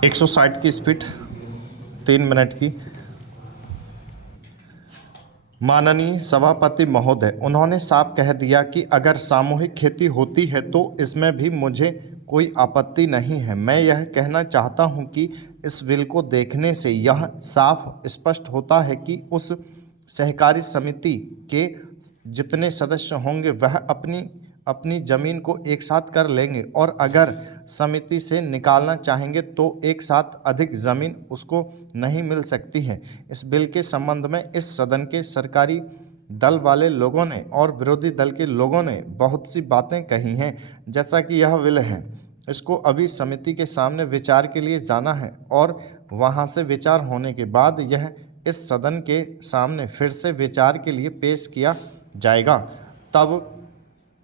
160 की speed 3 minute की। माननीय सभापति महोदय, उन्होंने साफ कह दिया कि अगर सामूहिक खेती होती है तो इसमें भी मुझे कोई आपत्ति नहीं है। मैं यह कहना चाहता हूं कि इस बिल को देखने से यह साफ स्पष्ट होता है कि उस सहकारी समिति के जितने सदस्य होंगे वह अपनी अपनी ज़मीन को एक साथ कर लेंगे और अगर समिति से निकालना चाहेंगे तो एक साथ अधिक ज़मीन उसको नहीं मिल सकती है। इस बिल के संबंध में इस सदन के सरकारी दल वाले लोगों ने और विरोधी दल के लोगों ने बहुत सी बातें कही हैं। जैसा कि यह बिल है, इसको अभी समिति के सामने विचार के लिए जाना है और वहां से विचार होने के बाद यह इस सदन के सामने फिर से विचार के लिए पेश किया जाएगा। तब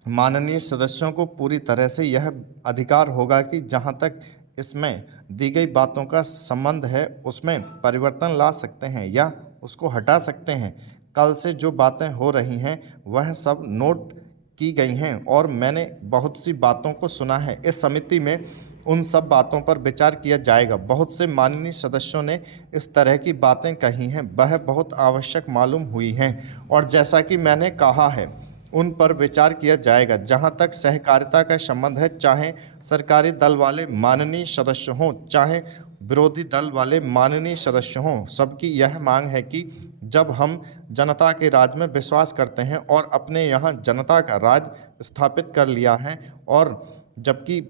माननीय सदस्यों को पूरी तरह से यह अधिकार होगा कि जहां तक इसमें दी गई बातों का संबंध है उसमें परिवर्तन ला सकते हैं या उसको हटा सकते हैं। कल से जो बातें हो रही हैं वह सब नोट की गई हैं और मैंने बहुत सी बातों को सुना है। इस समिति में उन सब बातों पर विचार किया जाएगा। बहुत से माननीय सदस्यों ने इस तरह की बातें कही हैं, वह बहुत आवश्यक मालूम हुई हैं और जैसा कि मैंने कहा है उन पर विचार किया जाएगा। जहां तक सहकारिता का संबंध है, चाहे सरकारी दल वाले माननीय सदस्य हों चाहे विरोधी दल वाले माननीय सदस्य हों, सबकी यह मांग है कि जब हम जनता के राज में विश्वास करते हैं और अपने यहाँ जनता का राज स्थापित कर लिया है और जबकि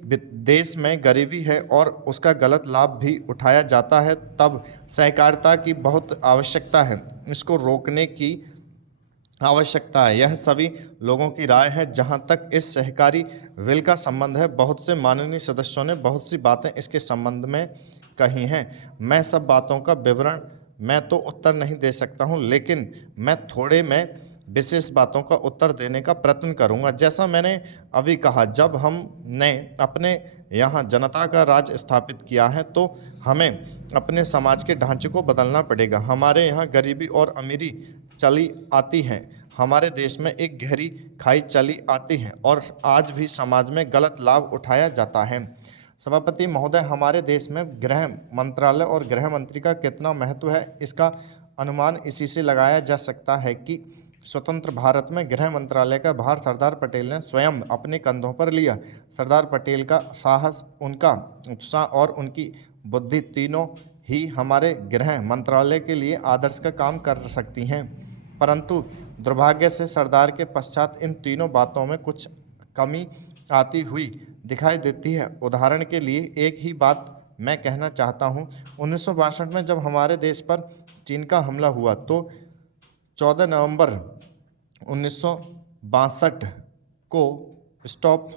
देश में गरीबी है और उसका गलत लाभ भी उठाया जाता है, तब सहकारिता की बहुत आवश्यकता है। इसको रोकने की आवश्यकता है। यह सभी लोगों की राय है। जहां तक इस सहकारी बिल का संबंध है, बहुत से माननीय सदस्यों ने बहुत सी बातें इसके संबंध में कही हैं। मैं सब बातों का विवरण मैं तो उत्तर नहीं दे सकता हूं, लेकिन मैं थोड़े में विशेष बातों का उत्तर देने का प्रयत्न करूंगा। जैसा मैंने अभी कहा, जब हमने अपने यहाँ जनता का राज स्थापित किया है तो हमें अपने समाज के ढांचे को बदलना पड़ेगा। हमारे यहाँ गरीबी और अमीरी चली आती है, हमारे देश में एक गहरी खाई चली आती है और आज भी समाज में गलत लाभ उठाया जाता है। सभापति महोदय, हमारे देश में गृह मंत्रालय और गृह मंत्री का कितना महत्व है, इसका अनुमान इसी से लगाया जा सकता है कि स्वतंत्र भारत में गृह मंत्रालय का भार सरदार पटेल ने स्वयं अपने कंधों पर लिया। सरदार पटेल का साहस, उनका उत्साह और उनकी बुद्धि तीनों ही हमारे गृह मंत्रालय के लिए आदर्श का काम कर सकती हैं, परंतु दुर्भाग्य से सरदार के पश्चात इन तीनों बातों में कुछ कमी आती हुई दिखाई देती है। उदाहरण के लिए एक ही बात मैं कहना चाहता हूँ। 1962 में जब हमारे देश पर चीन का हमला हुआ तो 14 नवंबर 1962 को स्टॉप